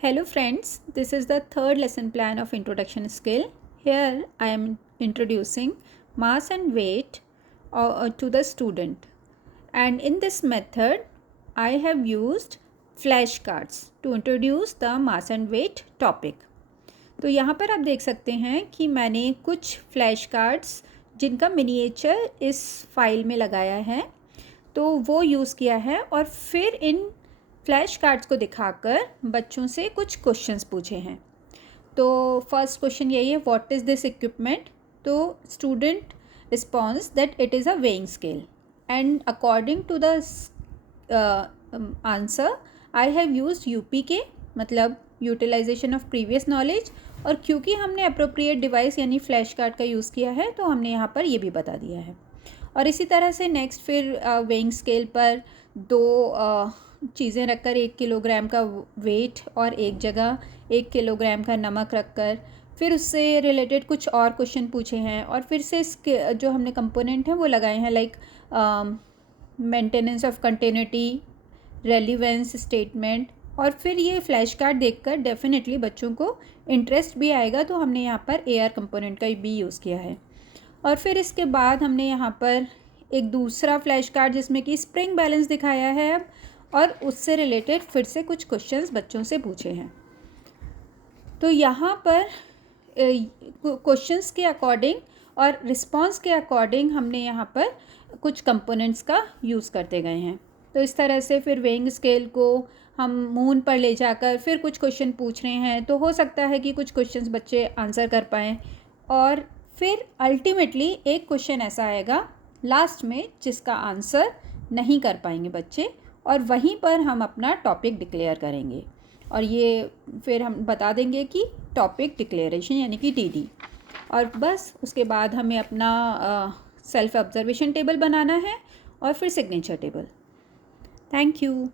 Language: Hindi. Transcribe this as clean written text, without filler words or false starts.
Hello friends, this is the third lesson plan of introduction skill. Here I am introducing mass and weight to the student, and in this method I have used flashcards to introduce the mass and weight topic. तो यहाँ पर आप देख सकते हैं कि मैंने कुछ फ्लैश कार्ड्स जिनका मिनिएचर इस फाइल में लगाया है तो वो यूज़ किया है, और फिर इन फ्लैश कार्ड्स को दिखाकर बच्चों से कुछ क्वेश्चंस पूछे हैं। तो फर्स्ट क्वेश्चन यही है, व्हाट इज़ दिस इक्विपमेंट। तो student response that it is a weighing scale, and according to the answer I have used UPK, मतलब यूटिलाइजेशन ऑफ प्रीवियस नॉलेज। और क्योंकि हमने अप्रोप्रिएट डिवाइस यानी फ्लैश कार्ड का यूज़ किया है तो हमने यहाँ पर ये भी बता दिया है। और इसी तरह से नेक्स्ट फिर वेइंग स्केल पर दो चीज़ें रखकर 1 किलोग्राम का वेट और एक जगह 1 किलोग्राम का नमक रखकर फिर उससे रिलेटेड कुछ और क्वेश्चन पूछे हैं, और फिर से इसके जो हमने कंपोनेंट हैं वो लगाए हैं, like maintenance of continuity, relevance statement. और फिर ये फ्लैश कार्ड देखकर डेफिनेटली बच्चों को इंटरेस्ट भी आएगा, तो हमने यहाँ पर AR कंपोनेंट का भी यूज़ किया है। और फिर इसके बाद हमने यहाँ पर एक दूसरा फ्लैश कार्ड जिसमें कि स्प्रिंग बैलेंस दिखाया है अब, और उससे रिलेटेड फिर से कुछ क्वेश्चंस बच्चों से पूछे हैं। तो यहाँ पर क्वेश्चंस के अकॉर्डिंग और रिस्पांस के अकॉर्डिंग हमने यहाँ पर कुछ कंपोनेंट्स का यूज़ करते गए हैं। तो इस तरह से फिर वेइंग स्केल को हम मून पर ले जाकर फिर कुछ क्वेश्चन पूछ रहे हैं, तो हो सकता है कि कुछ क्वेश्चंस बच्चे आंसर कर पाएँ, और फिर अल्टीमेटली एक क्वेश्चन ऐसा आएगा लास्ट में जिसका आंसर नहीं कर पाएंगे बच्चे, और वहीं पर हम अपना टॉपिक डिक्लेयर करेंगे। और ये फिर हम बता देंगे कि टॉपिक डिक्लेरेशन यानी कि TD। और बस उसके बाद हमें अपना सेल्फ ऑब्जर्वेशन टेबल बनाना है और फिर सिग्नेचर टेबल। Thank you.